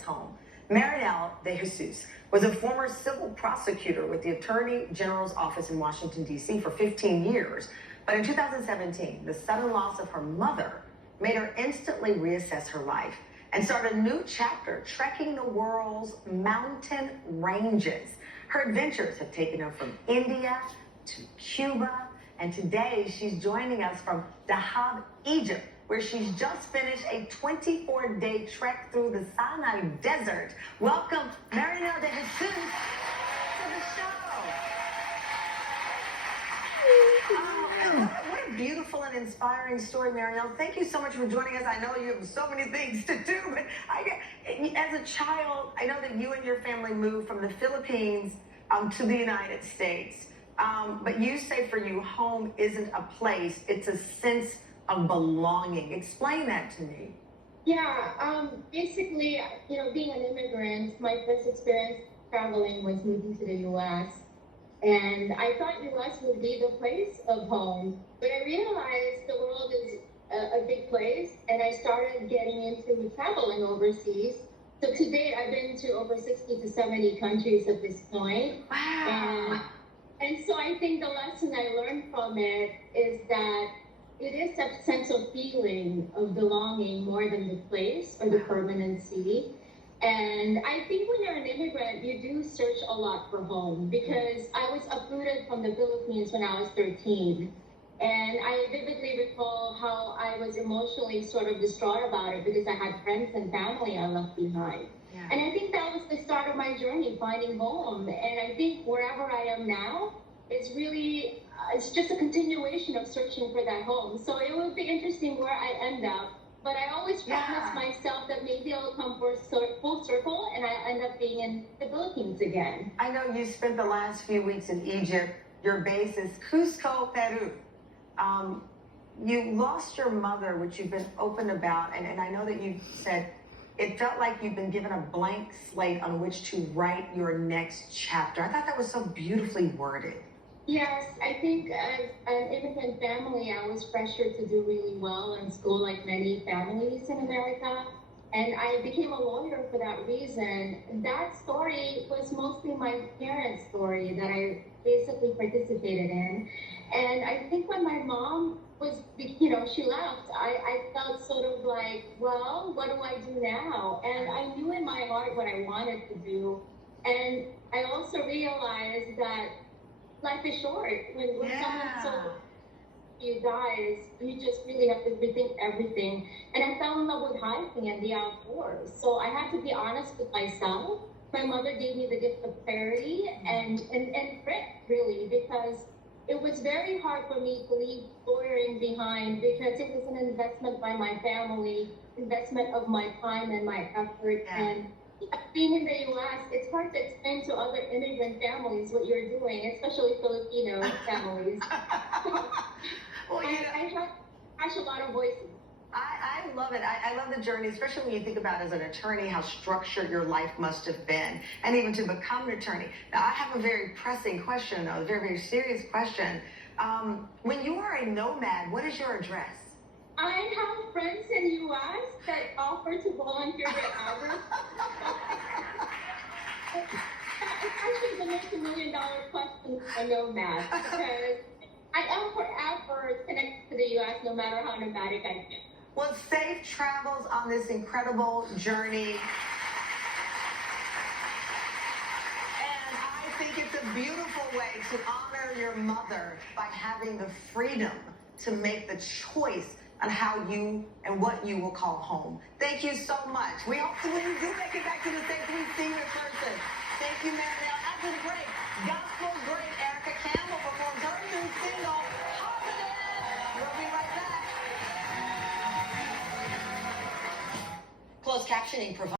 immigrant's home. Marinel de Jesus was a former civil prosecutor with the Attorney General's office in Washington, D.C. for 15 years. But in 2017, the sudden loss of her mother made her instantly reassess her life and start a new chapter trekking the world's mountain ranges. Her adventures have taken her from India to Cuba, and today she's joining us from Dahab, Egypt, where she's just finished a 24-day trek through the Sinai Desert. Welcome, Marinel de Jesus, to the show. What a beautiful and inspiring story, Marinel. Thank you so much for joining us. I know you have so many things to do, but as a child, I know that you and your family moved from the Philippines to the United States. But you say for you, home isn't a place, it's a sense of belonging. Explain that to me. Yeah, basically, being an immigrant, my first experience traveling was moving to the U.S. And I thought U.S. would be the place of home, but I realized the world is a big place, and I started getting into traveling overseas. So to date, I've been to over 60 to 70 countries at this point. Wow. And so I think the lesson I learned from it is that it is a sense of feeling of belonging more than the place or the permanency. And I think when you're an immigrant, you do search a lot for home, because I was uprooted from the Philippines when I was 13. And I vividly recall how I was emotionally sort of distraught about it, because I had friends and family I left behind. Yeah. And I think that was the start of my journey, finding home. And I think wherever I am now, it's really, it's just a continuation of searching for that home. So it will be interesting where I end up. But I always promise myself that maybe I'll come full circle and I end up being in the Philippines again. I know you spent the last few weeks in Egypt. Your base is Cusco, Peru. You lost your mother, which you've been open about, and I know that you said it felt like you've been given a blank slate on which to write your next chapter. I thought that was so beautifully worded. Yes, I think as an immigrant family, I was pressured to do really well in school, like many families in America. And I became a lawyer for that reason. That story was mostly my parents' story that I basically participated in. And I think when my mom was, she left, I felt sort of like, well, what do I do now? And I knew in my heart what I wanted to do. And I also realized that life is short. When someone so you dies, you just really have to rethink everything. And I fell in love with hiking and the outdoors. So I had to be honest with myself. My mother gave me the gift of clarity and grit, really, because it was very hard for me to leave lawyering behind, because it was an investment by my family, investment of my time and my effort. And being in the U.S., it's hard to explain to other immigrant families what you're doing, especially Filipino families. Well, I have catch a lot of voices. I love it. I love the journey, especially when you think about as an attorney how structured your life must have been, and even to become an attorney. Now, I have a very pressing question, though, a very, very serious question. When you are a nomad, what is your address? I have friends in the U.S. that offer to volunteer their hours. It's actually the multi-million-dollar question for a nomad, because I am forever connected to the U.S. no matter how nomadic I get. Well, safe travels on this incredible journey. And I think it's a beautiful way to honor your mother by having the freedom to make the choice on how you and what you will call home. Thank you so much. We hope when you do make it back to the States, we see you in person. Thank you, Marinel. After the break, gospel great Erica Campbell performs her new single, Positive. We'll be right back. Closed captioning provides